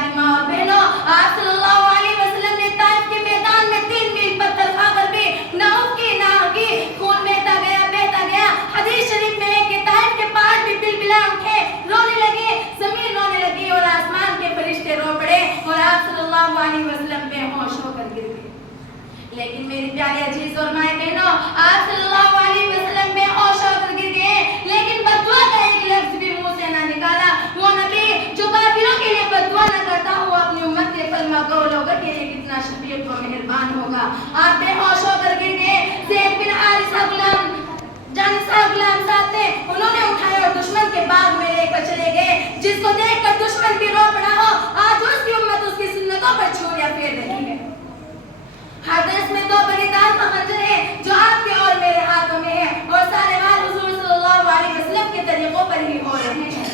پیاری ماں اور بہنوں، آپ صلی اللہ علیہ وسلم نے طائف کے میدان میں 3 میل پتھر کھا کر بھی نہ اٹھی نہ آگی، خون بہتا گیا۔ حدیث شریف میں ہے کہ طائف کے پہاڑ بھی بلبلا اٹھے، رونے لگے، زمین رونے لگی اور آسمان کے فرشتے رو پڑے اور آپ صلی اللہ علیہ وسلم بے ہوش ہو کر گر گئے۔ لیکن میری پیارے عزیز اور مائیں بہنوں، آپ صلی اللہ علیہ وسلم بے ہوش ہو کر گر گئے، لیکن بد دعا کا ایک لفظ بھی منہ سے نہ نکالا۔ وہ نبی جو کافروں کے لیے بد دعا نہ کرتا ہوا اپنی امت کے کلمہ گو لوگوں کے لیے کتنا شفیق و مہربان ہوگا۔ آپ بے ہوش ہو کر گر گئے۔ زید بن حارثہ غلام صاحب تھے، انہوں نے اٹھائے اور دشمن کے باغ میں لے کر چلے گئے، جس کو دیکھ کر دشمن بھی رو پڑا ہو۔ آج اس کی امت اس کی سنتوں پر چھریاں پھیر رہی ہے۔ حدیث میں 2 بڑی دار کا خنجر ہے جو آپ کے اور میرے ہاتھوں میں ہے اور سارے وار حضور صلی اللہ علیہ وسلم کے طریقوں پر ہی ہو رہے ہیں۔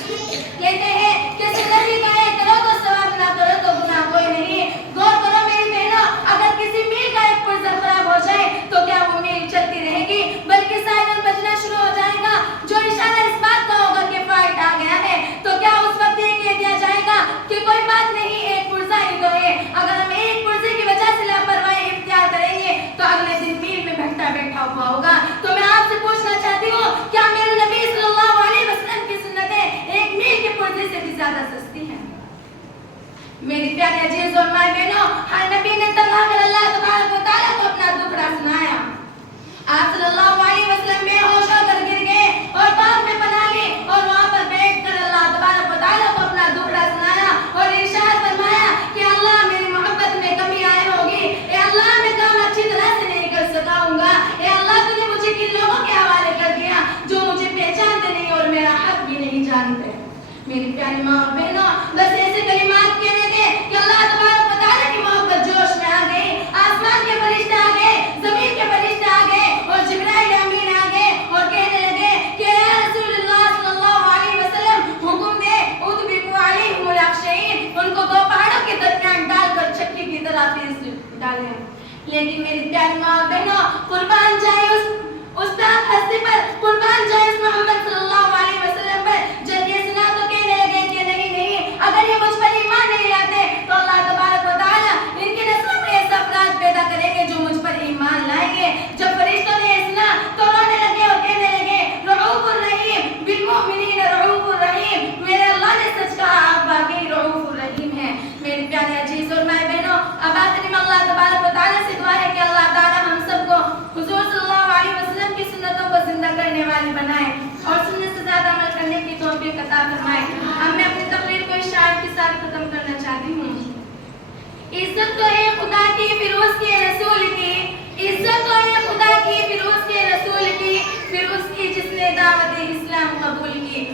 کہتے ہیں کہ زندگی کا ایک کرو تو ثواب، نہ کرو تو گناہ کوئی نہیں۔ غور کرو میری بہنوں، اگر کسی میل کا ایک پرزہ خراب ہو جائے تو کیا وہ میل چلتی رہے گی؟ بلکہ سائرن بجنا شروع ہو جائے گا، جو اشارہ اس بات کا ہوگا کہ فائٹ آ گیا ہے۔ تو کیا اس وقت یہ کہہ دیا جائے گا کہ کوئی بات نہیں، ایک پرزہ ہی تو ہے؟ اگر ہم ایک پرزے کی وجہ سے لاپرواہی اختیار کریں گے تو اگلے دن میل میں بھٹا بیٹھا ہوا ہوگا۔ تو میں آپ سے پوچھنا چاہتی ہوں، کیا میرے نبی صلی اللہ علیہ وسلم کی سنتیں ایک میل کے پرزے سے بھی زیادہ سستی ہیں؟ میری پیارے عزیز اور مائیں بہنوں، ہر نبی نے تنہا کر اللہ تبارک و تعالیٰ کو اپنا دکھڑا سنایا۔ آپ صلی اللہ علیہ وسلم بے ہوش ہو کر گر گئے اور باغ میں پناہ لی اور وہاں پر بیٹھ کر اللہ تبارک و تعالیٰ کو اپنا دکھڑا سنایا اور ارشاد فرمایا کہ اللہ میری محبت میں کمی آئی ہوگی، اے اللہ میں کام اچھی طرح سے نہیں کر سکا ہوں گا، اے اللہ تو نے مجھے کن لوگوں کے حوالے کر دیا جو مجھے پہچانتے نہیں اور میرا حق بھی نہیں جانتے۔ میری پیاری ماں اور بہنوں، بس ایسے کلمات کہنے تھے کہ اللہ تبارک و تعالیٰ کی محبت جوش میں آ گئی، آسمان کے فرشتے آ گئے، زمین کے فرشتے آ گئے اور جبرائیل امین آ گئے اور کہنے لگے کہ اے رسول اللہ صلی اللہ علیہ وسلم، حکم دے اُدْبِقُوا عَلَيْهِمُ الْأَخْشَيْنِ، ان کو 2 پہاڑوں کے درمیان ڈال کر چکی کی طرح پیس ڈالیں۔ لیکن میری پیاری ماں اور بہنوں، قربان جائے اس استاد ہستی پر، قربان جائے اس محمد صلی اللہ علیہ وسلم پر، جب یہ سنا تو کہنے لگے کہ نہیں، اگر یہ مجھ پر ایمان نہیں لاتے تو اللہ تبارک و تعالیٰ ان کی نسلوں میں ایسا افراد پیدا کریں گے جو مجھ پر ایمان لائیں گے۔ جب فرشتوں نے یہ سنا تو رونے لگے اور کہنے لگے رؤوف الرحیم بالمؤمنین رؤوف الرحیم، میرے اللہ نے سچ کہا، آپ واقعی رؤوف الرحیم ہیں۔ میرے پیارے عزیز اور مائیں بہنوں، اب آخری میں اللہ تبارک و تعالیٰ سے دعا ہے کہ اللہ تعالیٰ ہم سب کو حضور صلی اللہ علیہ وسلم کی سنتوں کو زندہ کرنے والی بنائے اور سننے سے زیادہ عمل کرنے کی توفیق عطا فرمائے۔ اب میں اپنی تقریر کو اس شاعر کے ساتھ ختم کرنا چاہتی ہوں۔ عزت تو ہے خدا کی پھر اس کے رسول کی، عزت تو ہے خدا کی پھر اس کے رسول کی، پھر اس کی جس نے دعوت اسلام قبول کی۔